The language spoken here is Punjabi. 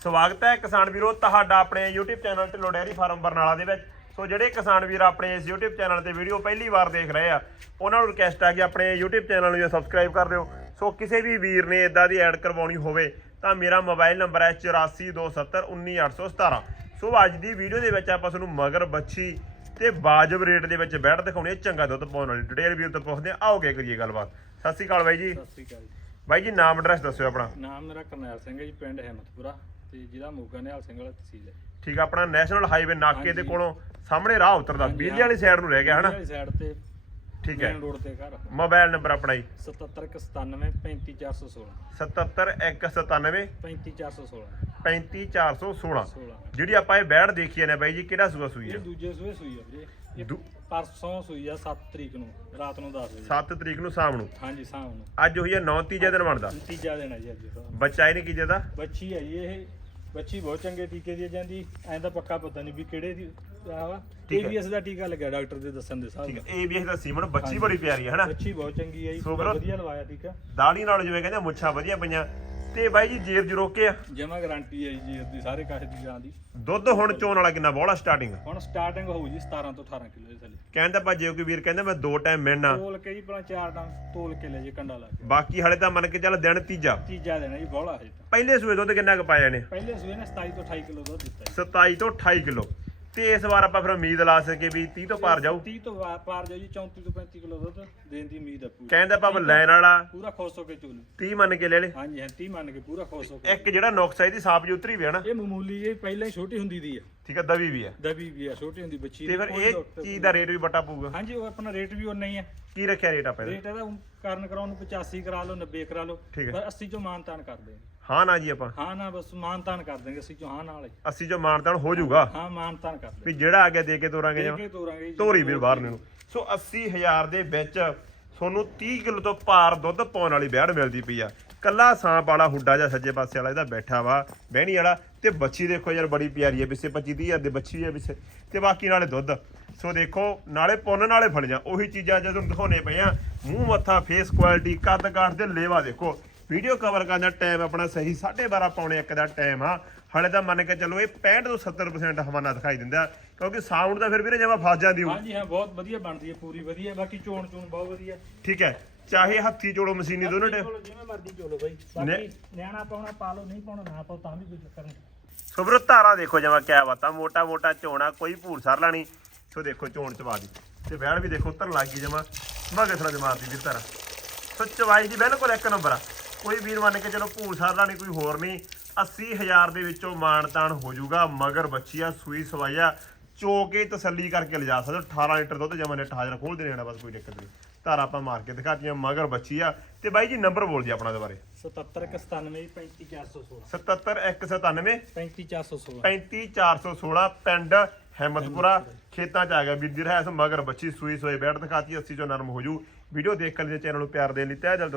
ਸਵਾਗਤ ਹੈ ਕਿਸਾਨ ਵੀਰੋ ਤੁਹਾਡਾ ਆਪਣੇ YouTube channel Dhillon dairy farm Barnala ਦੇ ਵਿੱਚ। ਸੋ ਜਿਹੜੇ ਕਿਸਾਨ ਵੀਰ ਆਪਣੇ ਇਸ YouTube ਚੈਨਲ ਤੇ ਵੀਡੀਓ ਪਹਿਲੀ ਵਾਰ ਦੇਖ ਰਹੇ ਆ ਉਹਨਾਂ ਨੂੰ ਰਿਕਵੈਸਟ ਆ ਕਿ ਆਪਣੇ YouTube ਚੈਨਲ ਨੂੰ ਸਬਸਕ੍ਰਾਈਬ ਕਰ ਦਿਓ। ਸੋ ਕਿਸੇ ਵੀ ਵੀਰ ਨੇ ਇਦਾਂ ਦੀ ਐਡ ਕਰਵਾਉਣੀ ਹੋਵੇ ਤਾਂ ਮੇਰਾ ਮੋਬਾਈਲ ਨੰਬਰ ਹੈ 8427191817 ਸੋ ਅੱਜ ਦੀ ਵੀਡੀਓ ਦੇ ਵਿੱਚ ਆਪਾਂ ਤੁਹਾਨੂੰ ਮਗਰ ਬੱਚੀ ਤੇ ਬਾਜਬ ਰੇਟ ਦੇ ਵਿੱਚ ਬੈਠ ਦਿਖਾਉਣੀ ਹੈ। ਚੰਗਾ ਦੁੱਧ ਪਾਉਣ ਵਾਲੀ ਡਿਟੇਲ ਵੀਰ ਤੋਂ ਪੁੱਛਦੇ ਆਓਗੇ ਕਰੀਏ ਗੱਲਬਾਤ। ਸਤਿ ਸ਼੍ਰੀ ਅਕਾਲ ਬਾਈ ਜੀ। ਸਤਿ ਸ੍ਰੀ ਅਕਾਲ। ਬਾਈ ਜੀ ਨਾਮ ਐਡਰੈਸ ਦੱਸਿਓ ਆਪਣਾ। ਨਾਮ ਮੇਰਾ ਕਰਨੈਲ ਸਿੰਘ ਹੈ ਜੀ ਪਿੰਡ ਹਿੰਮਤਪੁਰਾ। ਤੇ ਜ਼ਿਲ੍ਹਾ ਮੋਗਾ ਨਿਹਾਲ ਸਿੰਘ ਵਾਲਾ ਤਹਿਸੀਲ ਹੈ। ਠੀਕ ਆ ਆਪਣਾ ਨੈਸ਼ਨਲ ਹਾਈਵੇ ਨਾਕੇ ਦੇ। ਕੋਲੋਂ ਸਾਹਮਣੇ ਰਾਹ ਉਤਰਦਾ। ਬਿਜਲੀ ਵਾਲੀ ਸਾਈਡ ਨੂੰ ਰਹਿ ਗਿਆ ਹਨਾ? ਸਾਈਡ ਤੇ ਠੀਕ ਹੈ। ਮੇਨ ਰੋਡ ਤੇ ਘਰ ਮੋਬਾਈਲ ਨੰਬਰ ਆਪਣਾ ਜੀ। 7797 35416 77197 35416 35416 16 ਜਿਹੜੀ ਆਪਾਂ ਇਹ ਬੈੜ ਦੇਖੀ ਨੇ ਬਾਈ ਜੀ ਕਿਹੜਾ ਸੂਆ ਸੂਈ ਇਹ ਹੈ ਦੂਜੇ ਸੂਏ ਸੂਈ ਆ ਵੀਰੇ। ਇਹ ਪਰਸੋਂ ਸੂਈ ਆ 7 ਤਰੀਕ ਨੂੰ ਰਾਤ ਨੂੰ 10 ਵਜੇ। 7 ਤਰੀਕ ਨੂੰ ਸ਼ਾਮ ਨੂੰ? ਹਾਂਜੀ ਸ਼ਾਮ ਨੂੰ। ਅੱਜ ਹੋਈ ਹੈ 9 ਤੀਜੇ ਦਿਨ ਬਣਦਾ। ਤੀਜਾ ਦਿਨ ਹੈ ਜੀ ਅੱਜ। ਬੱਚਾ ਹੀ ਨਹੀਂ ਕੀਜੇ ਦਾ ਬੱਚੀ ਹੈ ਜੀ ਇਹ। ਬੱਚੀ ਬਹੁਤ ਚੰਗੇ ਟੀਕੇ ਦੀ ਜਾਂਦੀ ਐਂ ਤਾਂ ਪੱਕਾ ਪਤਾ ਨਹੀਂ ਵੀ ਕਿਹੜੇ ਦੀ ਆ ਵਾ। ਠੀਕ ਹੈ। ਏਬੀਐਸ ਦਾ ਟੀਕਾ ਲੱਗਿਆ ਡਾਕਟਰ ਦੇ ਦੱਸਣ ਦੇ ਹਿਸਾਬ ਠੀਕ ਨਾਲ। ਹੈ ਏਬੀਐਸ ਦਾ ਸੀਮਨ ਬੱਚੀ। ਬੜੀ ਪਿਆਰੀ ਹੈ ਹਨਾ? ਬੱਚੀ ਬਹੁਤ ਚੰਗੀ ਹੈ ਜੀ ਸੋ ਵਧੀਆ ਲਵਾਇਆ ਟੀਕਾ। ਦਾੜੀ ਨਾਲ ਜਿਵੇਂ ਕਹਿੰਦੇ ਮੁੱਛਾਂ ਵਧੀਆ ਪਈਆਂ। ਤੇ ਬਾਈ ਜੀ ਜੇਰ ਜੀ ਰੋਕੇ ਆ। ਜਮਾ ਗਾਰੰਟੀ ਹੈ ਜੀ ਦੀ ਸਾਰੇ ਕਾਸ਼ ਦੀ ਜਾਨ ਦੀ। ਦੁੱਧ ਹੁਣ ਚੋਣ ਵਾਲਾ ਕਿੰਨਾ ਬੋਲਾ ਸਟਾਰਟਿੰਗ ਹੁਣ ਸਟਾਰਟਿੰਗ ਹੋਊ ਜੀ 17 ਤੋਂ 18 ਕਿਲੋ ਦੇ ਥੱਲੇ। ਕਹਿੰਦਾ ਆਪਾਂ ਜੇ ਕੋਈ ਵੀਰ ਕਹਿੰਦਾ ਮੈਂ ਦੋ ਟਾਈਮ ਮਿਲਣਾ। ਤੋਲ ਕੇ ਜੀ ਪਹਿਲਾਂ ਚਾਰ ਡਾਂ ਤੋਲ ਕੇ ਲੈ ਜੇ ਕੰਡਾ ਲਾ ਕੇ। ਬਾਕੀ ਹਲੇ ਤਾਂ ਮੰਨ ਕੇ ਚੱਲ ਦਿਨ ਤੀਜਾ। ਤੀਜਾ ਦੇਣਾ ਜੀ ਬੋਲਾ ਤਾਂ। ਪਹਿਲੇ ਸੂਏ ਦੁੱਧ ਕਿੰਨਾ ਕੁ ਪਾਇਆ ਨੇ ਪਹਿਲੇ ਸਵੇਰ ਨੇ 27 ਤੋਂ 28 ਕਿਲੋ ਦੁੱਧ ਦਿੱਤਾ ਜੀ। 27 ਤੋਂ 28 ਕਿਲੋ। ਤੇ ਇਸ ਵਾਰ ਆਪਾਂ ਫਿਰ ਉਮੀਦ ਲਾ ਸਕੇ ਵੀ 30 ਤੋਂ ਪਾਰ ਜਾਊ। 30 ਤੋਂ ਵਾ- ਪਾਰ ਜਾਊ ਜੀ 34 ਤੋਂ 35 ਕਿਲੋ ਦੁੱਧ ਦੇਣ ਦੀ ਉਮੀਦ ਹੈ ਪੂਰੀ। ਕਹਿੰਦਾ ਪਾਪ ਲੈਣ ਵਾਲਾ। ਪੂਰਾ ਖੁਸ਼ ਹੋ ਕੇ ਚੋਲ। 30 ਮੰਨ ਕੇ ਲੈ ਲੇ ਹਾਂਜੀ ਹਾਂ 30 ਮੰਨ ਕੇ ਪੂਰਾ ਖੁਸ਼ ਹੋ ਕੇ ਇੱਕ ਜਿਹੜਾ ਨੁਕਸਾ ਇਹਦੀ ਸਾਫ਼ ਜੀ ਉਤਰੀ ਵੀ ਹੈ ਨਾ। ਇਹ ਮਾਮੂਲੀ ਇਹ ਪਹਿਲਾਂ ਹੀ ਛੋਟੀ ਹੁੰਦੀ ਦੀ ਹੈ ਠੀਕ ਹੈ ਦਵੀ ਵੀ ਹੈ। ਦਬੀ ਵੀ ਹੈ ਛੋਟੀ ਹੁੰਦੀ ਬੱਚੀ ਤੇ ਫਿਰ ਕੋਈ ਇਹ ਡਾਕਟਰ ਚੀਜ਼ ਦਾ ਰੇਟ ਵੀ ਬਟਾ ਪਊਗਾ? ਹਾਂਜੀ ਉਹ ਆਪਣਾ ਰੇਟ ਵੀ ਉਨਾ ਹੀ ਹੈ। ਕੀ ਰੱਖਿਆ ਰੇਟ ਆਪਾਂ ਇਹਦਾ? ਰੇਟ ਇਹਦਾ ਕਾਰਨ ਕਰਾਉਣ ਨੂੰ 85 ਕਰਾ ਲਓ 90 ਕਰਾ ਲਓ ਠੀਕ ਹੈ। ਪਰ 80 ਚੋਂ ਮਾਨਤਾਨ ਕਰ ਦੇਂਗੇ ਹਾਂ ਨਾ ਜੀ ਆਪਾਂ। ਹਾਂ ਨਾ ਬਸ ਮਾਨਤਾਨ ਕਰ ਦੇਂਗੇ 80 ਚੋਂ ਹਾਂ ਨਾਲ ਹੀ। 80 ਜੋ ਮਾਨਤਾਨ ਹੋ ਜਾਊਗਾ। ਹਾਂ ਮਾਨਤਾਨ ਕਰ ਦੇਂਗੇ ਵੀ ਜਿਹੜਾ ਆ ਗਿਆ ਦੇ ਕੇ ਤੋਰਾਂਗੇ ਦੇ ਜਾਂ ਕੇ ਤੋਰਾਂਗੇ ਜੀ। ਤੋਰੀ ਵੀਰ ਬਾਹਰ ਨੂੰ। ਸੋ 80000 ਦੇ ਵਿੱਚ ਤੁਹਾਨੂੰ 30 ਕਿਲੋ ਤੋਂ ਪਾਰ ਦੁੱਧ ਪਾਉਣ ਵਾਲੀ ਬੈੜ ਮਿਲਦੀ ਪਈ ਆ। ਕੱਲਾ ਸਾਂਪ ਵਾਲਾ ਹੁੱਡਾ ਜਾਂ ਸੱਜੇ ਪਾਸੇ ਵਾਲਾ ਇਹਦਾ ਬੈਠਾ ਵਾ ਬਹਿਣੀ ਵਾਲਾ ਤੇ ਬੱਚੀ ਦੇਖੋ ਯਾਰ ਬੜੀ ਪਿਆਰੀ ਹੈ ਪਿੱਛੇ 25 30 ਹਜ਼ਾਰ ਦੀ ਬੱਚੀ ਹੈ ਪਿੱਛੇ ਤੇ ਬਾਕੀ ਨਾਲੇ ਦੁੱਧ। ਸੋ ਦੇਖੋ ਨਾਲੇ ਪੁੰਨ ਨਾਲੇ ਫਲੀਆਂ ਉਹੀ ਚੀਜ਼ਾਂ ਜਦੋਂ ਦਿਖਾਉਣੇ ਪਏ ਆ ਮੂੰਹ ਮੱਥਾ ਫੇਸ ਕੁਆਲਿਟੀ ਕੱਦ ਕਾਠ ਤੇ ਲੇਵਾ ਦੇਖੋ। ਵੀਡੀਓ ਕਵਰ ਕਰਨ ਦਾ ਟਾਈਮ ਆਪਣਾ ਸਹੀ 12:30 ਪੌਣੇ 1 ਦਾ ਟਾਈਮ ਆ। ਹਲੇ ਤਾਂ ਮੰਨ ਕੇ ਚੱਲੋ ਇਹ 65 ਤੋਂ 70% ਹਵਾਨਾ ਦਿਖਾਈ ਦਿੰਦਾ ਕਿਉਂਕਿ ਸਾਊਂਡ ਤਾਂ ਫਿਰ ਵੀਰੇ ਜਮਾ ਫਸ ਜਾਂਦੀ ਹੋਊ। ਹਾਂਜੀ ਹਾਂ ਬਹੁਤ ਵਧੀਆ ਬਣਦੀ ਹੈ ਪੂਰੀ ਵਧੀਆ ਬਾਕੀ ਚੋਣ ਚੋਣ ਬਹੁਤ ਵਧੀਆ। ਠੀਕ ਹੈ ਚਾਹੇ ਹੱਥੀ ਚੋੜੋ ਮਸ਼ੀਨੀ ਦੋਨੋਂ ਟੇ ਚਲੋ ਜਿਵੇਂ ਮਰਜ਼ੀ ਚੋਲੋ ਬਾਈ। ਬਾਕੀ ਨਿਆਣਾ ਪਾਉਣਾ ਪਾ ਲਓ ਨਹੀਂ ਪਾਉਣਾ ਨਾ ਪਾਓ ਤਾਂ ਵੀ ਕੋਈ ਚੱਕਰ ਨਹੀਂ ਸੋ ਵੀਰੋ ਧਾਰਾ ਦੇਖੋ ਜਮਾ ਕਿਆ ਬਾਤਾਂ ਮੋਟਾ ਮੋਟਾ ਝੋਣਾ ਕੋਈ ਭੂਰ ਸਰ ਲਾਣੀ। ਸੋ ਦੇਖੋ ਚੋਣ ਚਵਾ ਦੀ ਤੇ ਵੈੜ ਵੀ ਦੇਖੋ ਉਤਰਨ ਲੱਗ ਗਈ ਜਮਾ। ਮਗੇ ਥਰਾ ਜਮਾ ਦੀ ਵੀਰ ਧਾਰਾ। ਸੋ ਚਵਾਈ ਦੀ ਬਿਲਕੁਲ ਇੱਕ ਨੰਬਰ ਆ। ਕੋਈ ਵੀਰ ਮੰਨ ਕੇ ਚਲੋ ਭੂਰ ਸਰ ਲਾਣੀ ਕੋਈ ਹੋਰ ਨਹੀਂ। 80000 ਦੇ ਵਿੱਚੋਂ ਮਾਨਤਾਨ ਹੋ ਜਾਊਗਾ। ਮਗਰ ਬੱਚੀਆ ਸੂਈ ਸਵਾਈਆ ਚੋ ਕੇ ਤਸੱਲੀ ਕਰਕੇ ਲਿਜਾ ਸਕਦੇ ਹੋ। 18 ਲੀਟਰ ਦੁੱਧ ਜਮਾ ਨੇ ਹਾਜ਼ਰ ਖੋਲ ਦੇ ਰਹਿਣਾ ਬਸ ਕੋਈ ਦਿੱਕਤ ਨਹੀਂ। ਧਾਰਾ ਆਪਾਂ ਮਾਰ ਕੇ ਦਿਖਾਤੀਆਂ ਮਗਰ ਬੱਚੀ ਆ। ਤੇ ਬਾਈ ਜੀ ਨੰਬਰ ਬੋਲ ਜੀ ਆਪਣਾ ਦੁਬਾਰੇ 77 97 35416 77197 35416 35416 ਪਿੰਡ ਹਿੰਮਤਪੁਰਾ ਖੇਤਾਂ ਚ ਆ ਗਿਆ ਵੀਰ ਦੀ ਰਹਿਸ ਮਗਰ ਬੱਚੀ ਸੂਈ ਸੋਏ ਬੈਠ ਦਿਖਾਤੀ 80 ਚੋਂ ਨਰਮ ਹੋ ਜੂ। ਵੀਡੀਓ ਦੇਖ ਕੇ ਚੈਨਲ ਨੂੰ ਪਿਆਰ ਦੇਣ ਲਈ ਤਹਿ ਦਿਲ